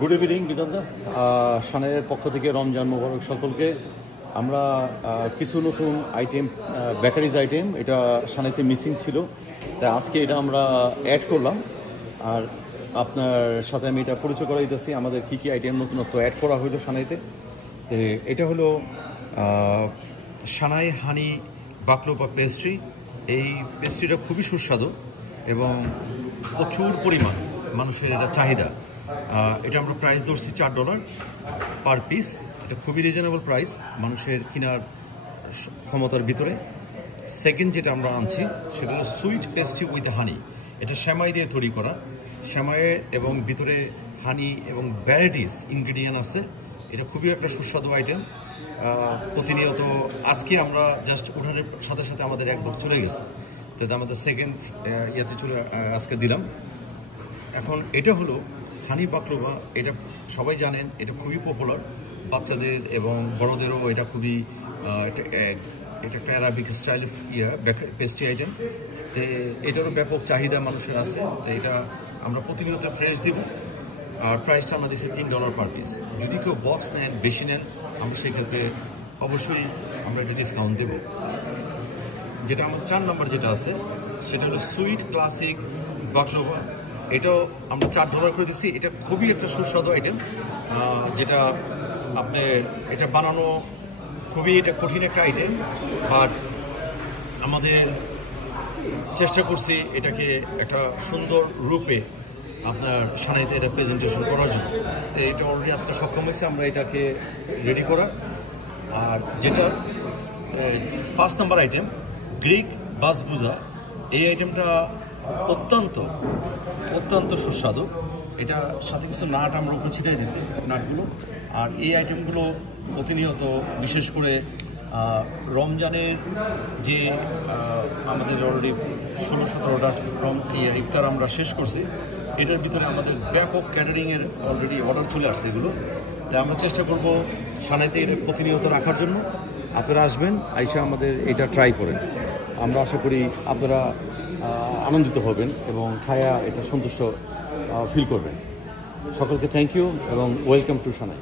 Good evening বিদন্দা। সানের পক্ষ থেকে রমজান মোবারক সকলকে। আমরা কিছু নতুন আইটেম, বেকারিজ আইটেম, এটা সানেতে মিসিং ছিল, তাই আজকে এটা আমরা অ্যাড করলাম। আর আপনার সাথে আমি এটা পরিচয় করাই দিতেছি আমাদের কী কী আইটেম নতুনত্ব অ্যাড করা হইলো সানাইতে। এটা হলো সানাই হানি বাকলোবা পেস্ট্রি। এই পেস্ট্রিটা খুবই সুস্বাদু এবং প্রচুর পরিমাণ মানুষের এটা চাহিদা। এটা আমরা প্রাইস ধরছি $4 পার পিস। এটা খুবই রিজনেবল প্রাইস, মানুষের কেনার ক্ষমতার ভিতরে। সেকেন্ড যেটা আমরা আনছি সেটা হলো সুইট পেস্ট্রি উইথ হানি। এটা সেমাই দিয়ে তৈরি করা, সেমাইয়ে এবং ভিতরে হানি এবং ভ্যারাইটিস ইনগ্রিডিয়েন্ট আছে। এটা খুবই একটা সুস্বাদু আইটেম। প্রতিনিয়ত আজকে আমরা জাস্ট ওঠানোর সাথে সাথে আমাদের এক বক্স চলে গেছে, তাতে আমাদের সেকেন্ড ইয়াতে চলে আজকে দিলাম। এখন এটা হলো হানি বাকলোবা। এটা সবাই জানেন, এটা খুবই পপুলার, বাচ্চাদের এবং বড়দেরও এটা খুবই এটা একটা অ্যারাবিক স্টাইল পেস্ট্রি আইটেম। তো এটারও ব্যাপক চাহিদা মানুষের আছে। তো এটা আমরা প্রতিনিয়ত ফ্রেশ দিব। আর প্রাইসটা আমরা দিচ্ছি $3 পার পিস। যদি কেউ বক্স নেন, বেশি নেন, আমরা সেক্ষেত্রে অবশ্যই আমরা এটা ডিসকাউন্ট দেব। যেটা আমার 4 নম্বর যেটা আছে সেটা হলো সুইট ক্লাসিক বাকলোবা। এটাও আমরা $4 করে দিচ্ছি। এটা খুবই একটা সুস্বাদু আইটেম, যেটা আপনি এটা বানানো খুবই এটা কঠিন একটা আইটেম, বাট আমাদের চেষ্টা করছি এটাকে একটা সুন্দর রূপে আপনার সানাইতে এটা প্রেজেন্টেশন করার জন্য। তো এটা অলরেডি আজকে সক্ষম হয়েছে আমরা এটাকে রেডি করার। আর যেটা 5 নম্বর আইটেম গ্রিক বাসবুজা, এই আইটেমটা অত্যন্ত সুস্বাদু। এটা সাথে কিছু নাট আমরা উপরে ছিটাই দিচ্ছি, নাটগুলো। আর এই আইটেমগুলো প্রতিনিয়ত, বিশেষ করে রমজানের যে আমাদের অলরেডি 16-17টা ইফতার আমরা শেষ করছি, এটার ভিতরে আমাদের ব্যাপক ক্যাটারিংয়ের অলরেডি অর্ডার চলে আসছে এগুলো। তাই আমরা চেষ্টা করব সানাইতে প্রতিনিয়ত রাখার জন্য। আপনারা আসবেন, আইসা আমাদের এটা ট্রাই করেন। আমরা আশা করি আপনারা আনন্দিত হবেন এবং খায়া এটা সন্তুষ্ট ফিল করবেন। সকলকে থ্যাংক ইউ এবং ওয়েলকাম টু সানাই।